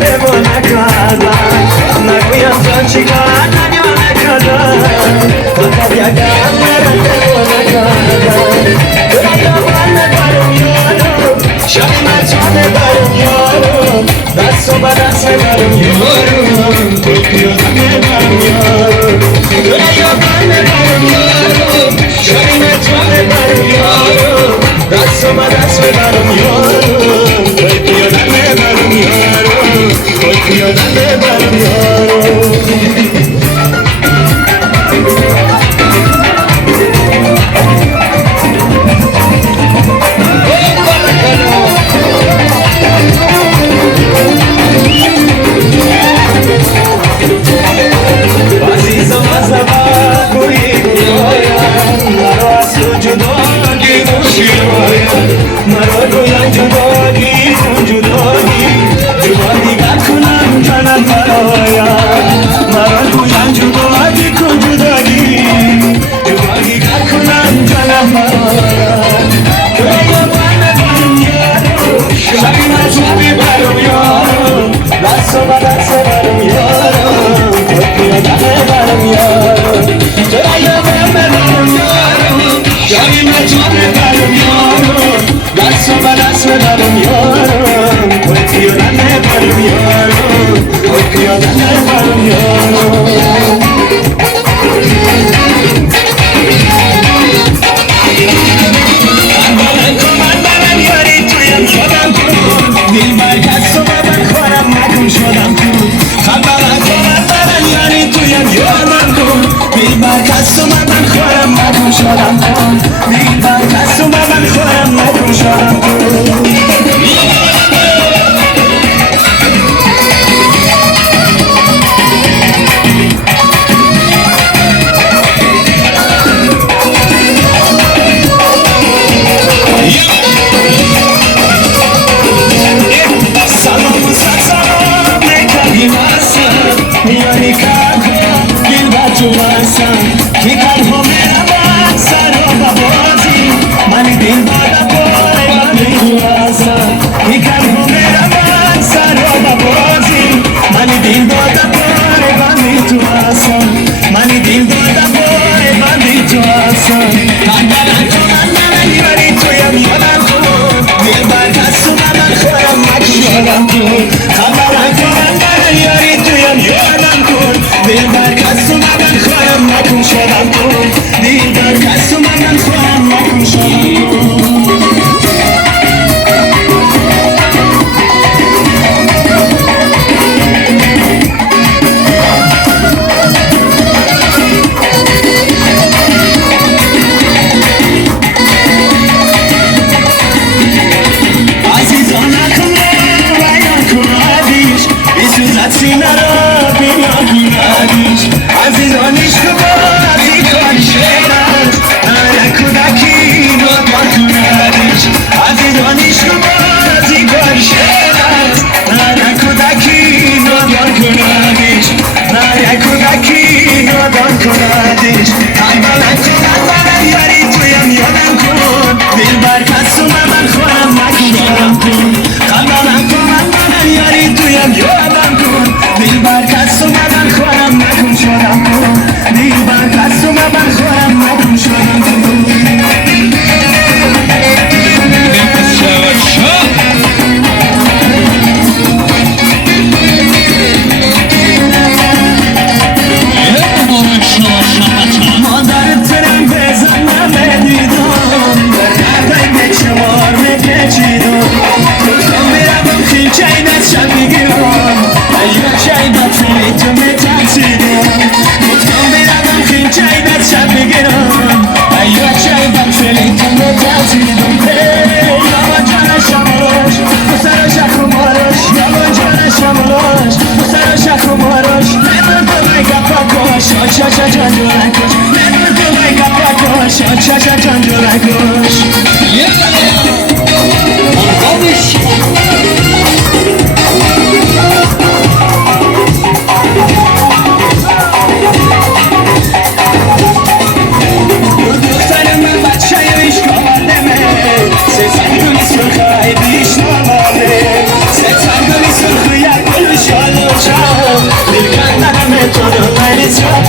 بمو نکردم نگویم جان چیکار دنیا نکردم فقط یکم برم بمو نکردم برم من نبرم یارو شبی من تو نبرم یارو دست و دست نبرم یارو تو پیادم نبرم یارو برم من نبرم یارو شبی من تو نبرم یارو دست و دست نبرم یارو تو پیادم نبرم یارو تو پیادم نبرم یارو مرا گویم جدایی کن جدایی جدایی گل کنم تنم برایم مرا گویم جدایی کن جدایی جدایی گل کنم تنم برایم گویم من نبرم یارو شبی نشبی برم یارو دست و دست برم یارو تو پیادم برم یارو گویم من نبرم یارو شبی نشبی برم یارو دست و دست برم یارو تو پیادم برم یارو تو پیادم برم یارو شدم کن دیل بر کس و من خورم نکن شدم کن سلام و سلام نکردی مرسم میانی کردم دیل بر تو مرسم کی کن همه من دل بادا پای من تو آسان میکن همه من سر و بازی من دل بادا پای من تو آسان من دل بادا پای من تو آسان کندن کندن یاری تویم یادم کن دل بر کس من خورم مکن یادم کن کندن کندن یاری تویم یادم کن دل بر کس من خورم مکن شدم کن دل بر کس من خورم مکن شدم China,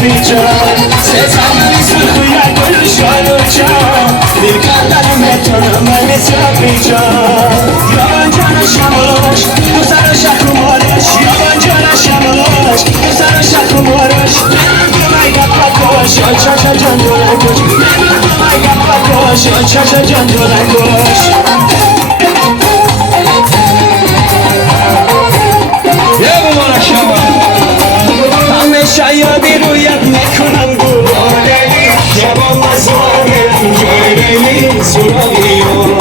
پیچان سزنی سرخویا گل شالوچان دیگردن میتونم من پیچان یابان جان شمالاش دو سر شکومارش یابان جان شمالاش دو سر شکومارش چاشا جان دورنگوش چاشا جان دورنگوش یه بمانه شما همیشه یادی رویت میکنم گوارلی شبا مزار میرم جایلی سراغیون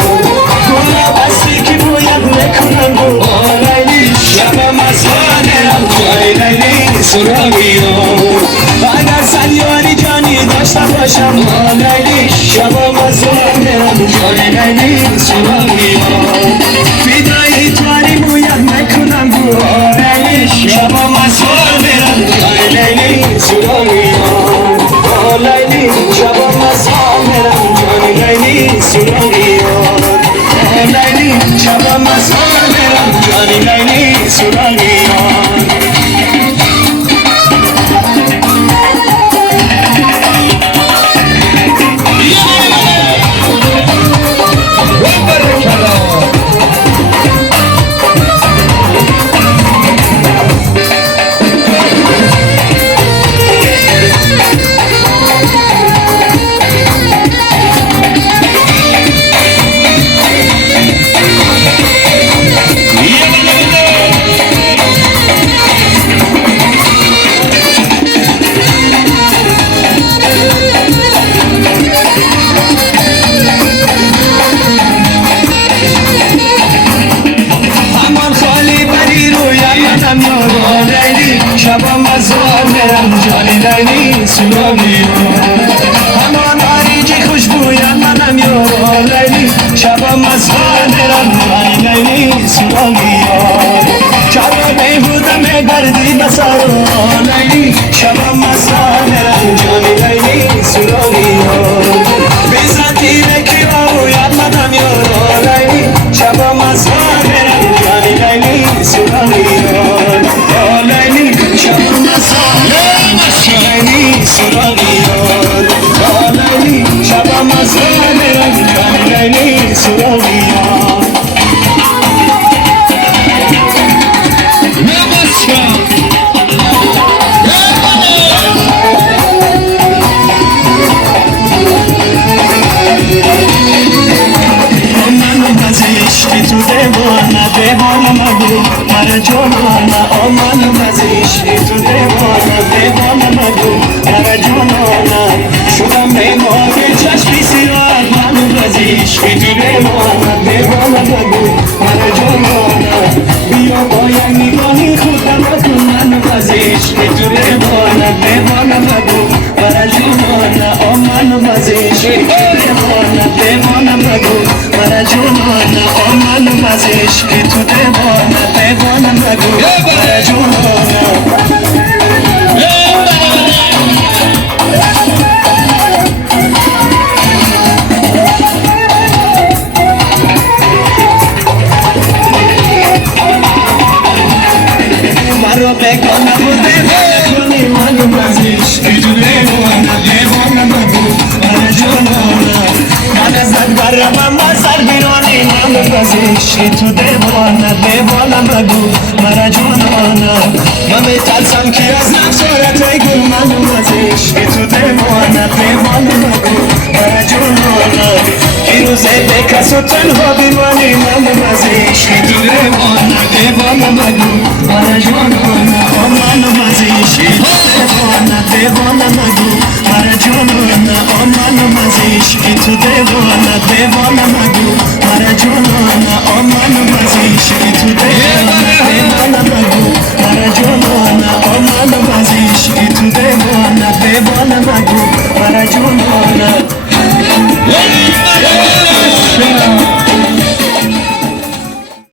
گولا بستی که رویت میکنم گوارلی شبا مزار میرم جایلی سراغیون اگر سیاری جانی داشته باشم لیلی شبا مزار میرم جایلی سراغیون فیدایی توانی موید میکنم گوارلی شبا مزار میرم جایلی سراغیون لیلی شبا مزار میرم جایلی سراغیون لیلی شبا مزار میرم جایلی سراغیون شبا مزار میرم جانی لیلی سراغیون همان آریجی خوشبویم منم یارا لیلی شبا مزار میرم جانی لیلی سراغیون چرا بیهوده میگردی بسارا لیلی شبا مزار میرم جانی لیلی سراغیون بیزتی نکی باویم منم یارا لیلی شبا مزار میرم جانی لیلی سراغیون لیلی شبا مزار لیلی سراغیون لیلی شبا مزار میرم لیلی سراغیون تو دیوانه مگو مرا جانانه آمن مزیشی تو دیوانه مگو مرا جانانه شدم بیماری چشمی سیاه من مزیشی تو دیوانه مگو مرا جانانه بیا با یک نگاهی خودم کن من مزیشی تو دیوانه مگو مرا جانانه آمن مزیشی تو دیوانه مگو مرا جانانه آمن مزیشی تو دیوانه مگو مرا جانانه مرا بگانه بوده کنی من مزیشی تو دیوانه مگو مرا جانانه من زد برم سر بیرانی من مزیشی تو دیوانه مگو مرا جانانه من میترسم که از نفسارت گل من مزیشی تو دیوانه مگو مرا جانانه این روزه بکس و تنها بیرانی من مزیشی تو دیوانه مگو مرا جانانه آمن مزیشی تو دیوانه مگو مرا جانانه آمن مزیشی تو دیوانه مگو مرا جانانه آمن مزیشی تو دیوانه مگو مرا جانانه آمن مزیشی تو دیوانه مگو مرا جانانه